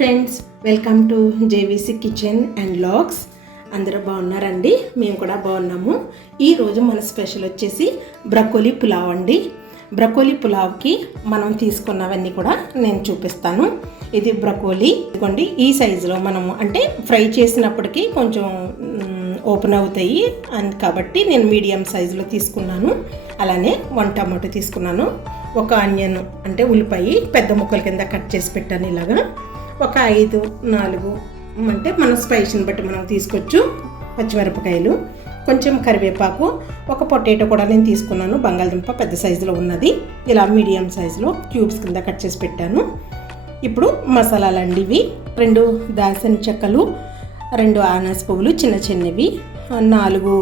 Friends, welcome to JVC kitchen and vlogs. అందరూ బాగున్నారండి? మేము కూడా బాగున్నాము. ఈరోజు మన స్పెషల్ వచ్చేసి బ్రకోలీ పులావ్ అండి. బ్రకోలీ పులావ్కి మనం తీసుకున్నవన్నీ కూడా నేను చూపిస్తాను. ఇది బ్రకోలీ ఇదిగోండి, ఈ సైజులో మనము అంటే ఫ్రై చేసినప్పటికీ కొంచెం ఓపెన్ అవుతాయి కాబట్టి నేను మీడియం సైజులో తీసుకున్నాను. అలానే 1 టమాటో తీసుకున్నాను. ఒక ఆనియన్ అంటే ఉల్లిపాయ పెద్ద ముక్కల కింద కట్ చేసి పెట్టాను. ఇలాగా ఒక 5-4 అంటే మన స్పైస్ని బట్టి మనం తీసుకోవచ్చు. పచ్చిమిరపకాయలు, కొంచెం కరివేపాకు, ఒక పొటాటో కూడా నేను తీసుకున్నాను. బంగాళదుంప పెద్ద సైజులో ఉన్నది, ఇలా మీడియం సైజులో క్యూబ్స్ కింద కట్ చేసి పెట్టాను. ఇప్పుడు మసాలాలు అండి ఇవి: 2 దాల్చిన చెక్కలు, 2 అనాస పువ్వులు చిన్న చిన్నవి, 4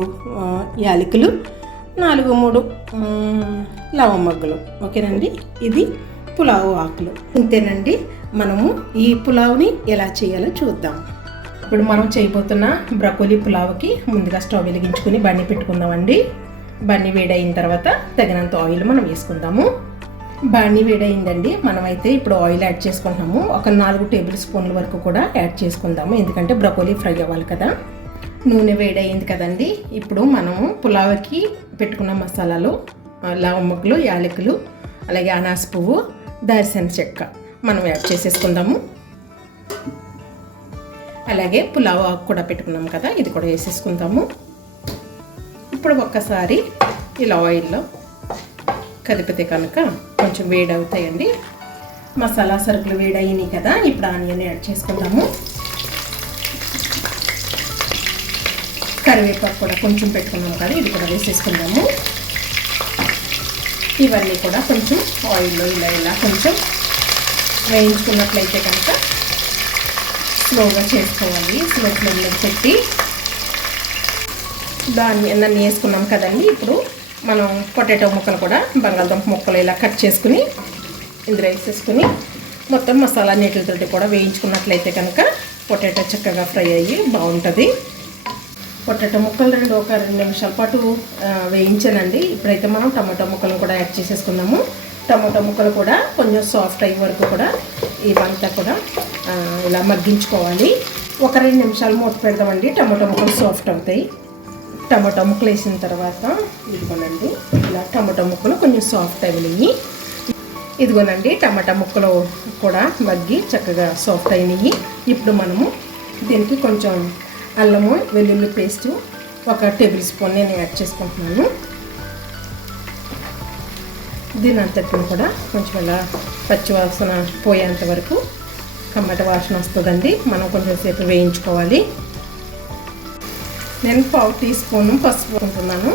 యాలకులు, 3 లవంగలు. ఓకేనండి, ఇది పులావ్ ఆకులు. ఇంతేనండి. మనము ఈ పులావ్ని ఎలా చేయాలో చూద్దాం. ఇప్పుడు మనం చేయబోతున్న బ్రకోలీ పులావ్కి ముందుగా స్టవ్ వెలిగించుకుని బన్నీ పెట్టుకుందామండి. బన్నీ వేడైన తర్వాత తగినంత ఆయిల్ మనం వేసుకుందాము. బన్నీ వేడైందండి. మనమైతే ఇప్పుడు ఆయిల్ యాడ్ చేసుకుంటున్నాము. ఒక 4 టేబుల్ స్పూన్ల వరకు కూడా యాడ్ చేసుకుందాము, ఎందుకంటే బ్రకోలీ ఫ్రై అవ్వాలి కదా. నూనె వేడైంది కదండి. ఇప్పుడు మనము పులావ్కి పెట్టుకున్న మసాలాలు, లవంగలు, యాలకులు, అలాగే అనాస పువ్వు, దాల్చిన చెక్క మనం యాడ్ చేసేసుకుందాము. అలాగే పులావ్ ఆకు కూడా పెట్టుకున్నాం కదా, ఇది కూడా వేసేసుకుందాము. ఇప్పుడు ఒక్కసారి ఇలా ఆయిల్లో కదిపితే కనుక కొంచెం వేడవుతాయండి. మసాలా సరుకులు వేడయినాయి కదా, ఇప్పుడు ఆనియన్ యాడ్ చేసుకుందాము. కరివేపాకు కూడా కొంచెం పెట్టుకున్నాం కదా, ఇది కూడా వేసేసుకుందాము. ఇవన్నీ కూడా కొంచెం ఆయిల్లో ఇలా కొంచెం వేయించుకున్నట్లయితే కనుక స్లోగా చేసుకోవాలి. స్లో ఫ్లేమ్లో పెట్టి దాన్ని వేసుకున్నాం కదండి. ఇప్పుడు మనం పొటాటో ముక్కలు కూడా, బంగాళదుంప ముక్కలు ఇలా కట్ చేసుకుని ఇందులో వేసేసుకుని మొత్తం మసాలా నీటితోటి కూడా వేయించుకున్నట్లయితే కనుక పొటాటో చక్కగా ఫ్రై అయ్యి బాగుంటుంది. పొటాటో ముక్కలు ఒక 2 నిమిషాల పాటు వేయించానండి. ఇప్పుడైతే మనం టమాటో ముక్కలను కూడా యాడ్ చేసేసుకుందాము. టమాటో ముక్కలు కూడా కొంచెం సాఫ్ట్ అయ్యే వరకు కూడా ఇవంతా కూడా ఇలా మగ్గించుకోవాలి. ఒక 2 నిమిషాలు మూత పెడదామండి, టమాటో ముక్కలు సాఫ్ట్ అవుతాయి. టమాటో ముక్కలు వేసిన తర్వాత ఇదిగోనండి, ఇలా టమాటో ముక్కలు కొంచెం సాఫ్ట్ అయినాయి. ఇదిగోనండి, టమాటా ముక్కలు కూడా మగ్గి చక్కగా సాఫ్ట్ అయినాయి. ఇప్పుడు మనము దీనికి కొంచెం అల్లము వెల్లుల్లి పేస్టు 1 టేబుల్ స్పూన్ నేను యాడ్ చేసుకుంటున్నాను. దీని అంతటిని కూడా కొంచెం ఇలా పచ్చివాసన పోయేంత వరకు, కమ్మటి వాసన వస్తుందండి, మనం కొంచెం సేపు వేయించుకోవాలి. నేను 1/2 టీ స్పూన్ పసుపు వేసుకుంటున్నాను.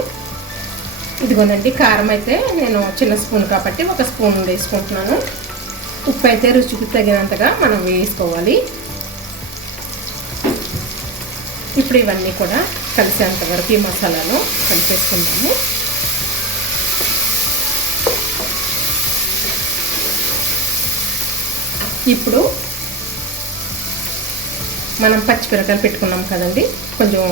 ఇదిగోనండి, కారం అయితే నేను చిన్న స్పూన్ కాబట్టి 1 స్పూన్ వేసుకుంటున్నాను. ఉప్పు అయితే రుచికి తగినంతగా మనం వేసుకోవాలి. ఇప్పుడు ఇవన్నీ కూడా కలిసేంత వరకు ఈ మసాలాను కలిపేసుకుంటాము. ఇప్పుడు మనం పచ్చిమిరపకాయలు పెట్టుకున్నాం కదండి, కొంచెం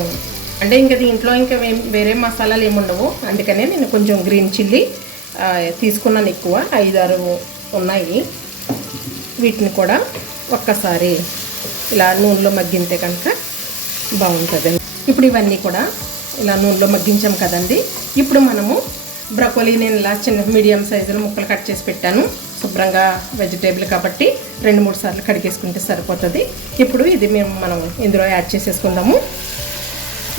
అంటే ఇంకా దీంట్లో ఇంకా వేరే మసాలాలు ఏమి ఉండవు, అందుకనే నేను కొంచెం గ్రీన్ చిల్లీ తీసుకున్నాను. ఎక్కువ 5-6 ఉన్నాయి. వీటిని కూడా ఒక్కసారి ఇలా నూనెలో మగ్గితే కనుక బాగుంటుంది. ఇప్పుడు ఇవన్నీ కూడా ఇలా నూనెలో మగ్గించాం కదండి. ఇప్పుడు మనము బ్రకోలీ నేను ఇలా చిన్న మీడియం సైజులో ముక్కలు కట్ చేసి పెట్టాను. శుభ్రంగా వెజిటేబుల్ కాబట్టి 2-3 సార్లు కడిగేసుకుంటే సరిపోతుంది. ఇప్పుడు ఇది మనం ఇందులో యాడ్ చేసేసుకుందాము.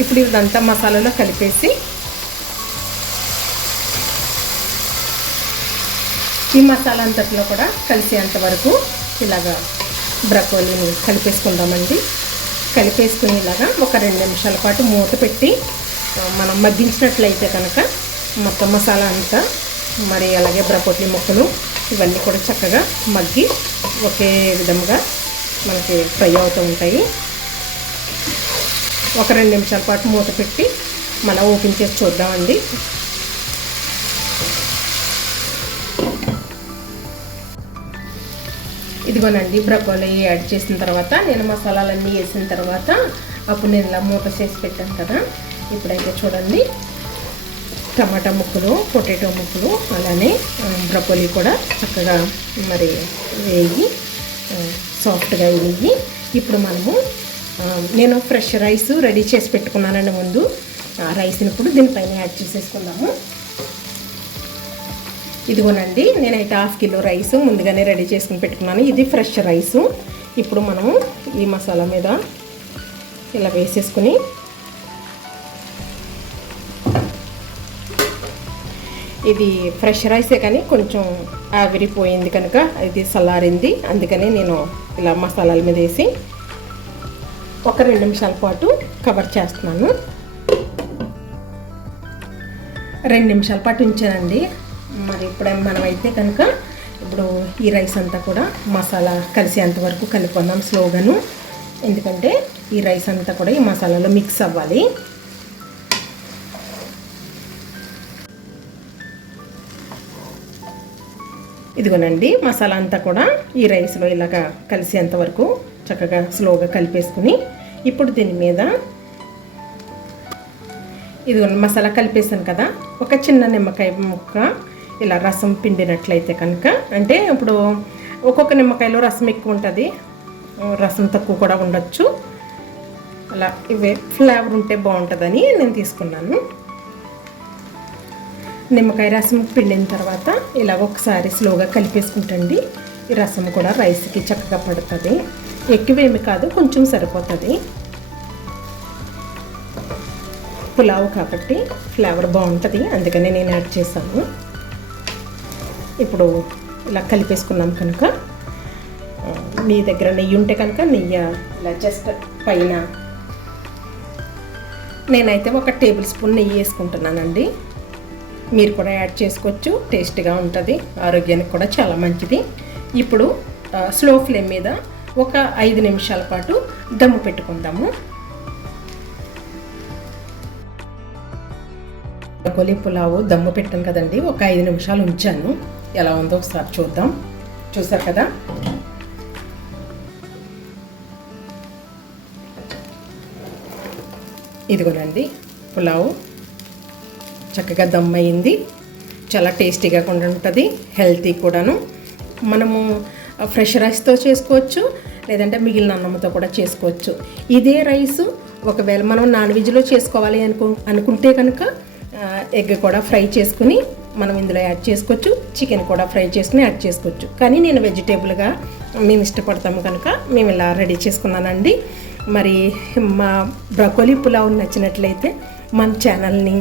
ఇప్పుడు ఇదంతా మసాలాలో కలిపేసి ఈ మసాలా అంతట్లో కూడా కలిసేంత వరకు ఇలాగా బ్రకోలీని కలిపేసుకుందామండి. కలిపేసుకుని ఇలాగా ఒక 2 నిమిషాల పాటు మూత పెట్టి మనం మగ్గించినట్లయితే కనుక మొత్తం మసాలా అంతా, మరి అలాగే బ్రకోలీ ముక్కలు ఇవన్నీ కూడా చక్కగా మగ్గి ఒకే విధంగా మనకి ఫ్రై అవుతూ ఉంటాయి. ఒక 2 నిమిషాల పాటు మూత పెట్టి మనం ఓపెన్ చేసి చూద్దామండి. ఇదిగోనండి, బ్రకోలీ యాడ్ చేసిన తర్వాత నేను మసాలాలన్నీ వేసిన తర్వాత అప్పుడు నేను ఇలా మూత చేసి పెట్టాను కదా. ఇప్పుడైతే చూడండి, టమాటా ముక్కలు, పొటాటో ముక్కలు, అలానే బ్రకోలీ కూడా చక్కగా మరి వేగి సాఫ్ట్గా అయినాయి. ఇప్పుడు మనము నేను ఫ్రెష్ రైస్ రెడీ చేసి పెట్టుకున్నానండి ముందు. రైస్ని ఇప్పుడు దీనిపైన యాడ్ చేసేసుకుందాము. ఇదిగోనండి, నేనైతే 1/2 కిలో రైస్ ముందుగానే రెడీ చేసుకుని పెట్టుకున్నాను. ఇది ఫ్రెష్ రైసు. ఇప్పుడు మనము ఈ మసాలా మీద ఇలా వేసేసుకుని ఇది ఫ్రెష్ రైసే కానీ కొంచెం ఆవిరిపోయింది కనుక ఇది చల్లారింది. అందుకని నేను ఇలా మసాలాల మీద వేసి ఒక 2 నిమిషాల పాటు కవర్ చేస్తున్నాను. 2 నిమిషాల పాటు ఉంచానండి. మరి ఇప్పుడు మనమైతే కనుక ఇప్పుడు ఈ రైస్ అంతా కూడా మసాలా కలిసేంత వరకు కలుపుకుందాం స్లోగాను. ఎందుకంటే ఈ రైస్ అంతా కూడా ఈ మసాలాలో మిక్స్ అవ్వాలి. ఇదిగోనండి, మసాలా అంతా కూడా ఈ రైస్లో ఇలాగా కలిసేంత వరకు చక్కగా స్లోగా కలిపేసుకుని ఇప్పుడు దీని మీద ఇదిగోండి మసాలా కలిపేసాను కదా, ఒక చిన్న నిమ్మకాయ ముక్క ఇలా రసం పిండినట్లయితే కనుక, అంటే ఇప్పుడు ఒక్కొక్క నిమ్మకాయలో రసం ఎక్కువ ఉంటుంది, రసం తక్కువ కూడా ఉండొచ్చు. అలా ఇవే ఫ్లేవర్ ఉంటే బాగుంటుందని నేను తీసుకున్నాను. నిమ్మకాయ రసం పిండిన తర్వాత ఇలా ఒకసారి స్లోగా కలిపేసుకుంటండి. ఈ రసం కూడా రైస్కి చక్కగా పడుతుంది. ఎక్కువేమి కాదు, కొంచెం సరిపోతుంది. పులావ్ కాబట్టి ఫ్లేవర్ బాగుంటుంది, అందుకని నేను యాడ్ చేశాను. ఇప్పుడు ఇలా కలిపేసుకున్నాం కనుక మీ దగ్గర నెయ్యి ఉంటే కనుక నెయ్యి ఇలా జస్ట్ పైన నేనైతే 1 టేబుల్ స్పూన్ నెయ్యి వేసుకుంటున్నానండి. మీరు కూడా యాడ్ చేసుకోవచ్చు, టేస్ట్గా ఉంటుంది, ఆరోగ్యానికి కూడా చాలా మంచిది. ఇప్పుడు స్లో ఫ్లేమ్ మీద ఒక 5 నిమిషాల పాటు దమ్ము పెట్టుకుందాము. బ్రొకోలీ పులావు దమ్ము పెట్టాను కదండి, ఒక 5 నిమిషాలు ఉంచాను. ఎలా ఉందో ఒకసారి చూద్దాం. చూసారు కదా, ఇదిగోనండి పులావు చక్కగా దమ్ అయింది. చాలా టేస్టీగా కూడా ఉంటుంది, హెల్తీ కూడాను. మనము ఫ్రెష్ రైస్తో చేసుకోవచ్చు, లేదంటే మిగిలిన అన్నంతో కూడా చేసుకోవచ్చు. ఇదే రైసు ఒకవేళ మనం నాన్ వెజ్లో చేసుకోవాలి అనుకుంటే కనుక ఎగ్ కూడా ఫ్రై చేసుకుని మనం ఇందులో యాడ్ చేసుకోవచ్చు, చికెన్ కూడా ఫ్రై చేసుకుని యాడ్ చేసుకోవచ్చు. కానీ నేను వెజిటేబుల్గా మేము ఇష్టపడతాము కనుక మేము ఇలా రెడీ చేసుకున్నానండి. మరి మా బ్రొకోలీ పులావ్ నచ్చినట్లయితే మన ఛానల్ని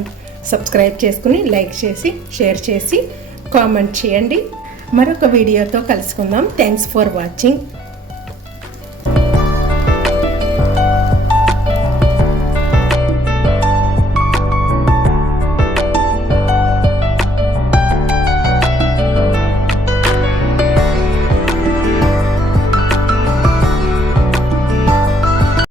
సబ్స్క్రైబ్ చేసుకుని లైక్ చేసి షేర్ చేసి కామెంట్ చేయండి. మరొక వీడియోతో కలుసుకుందాం. Thanks for watching.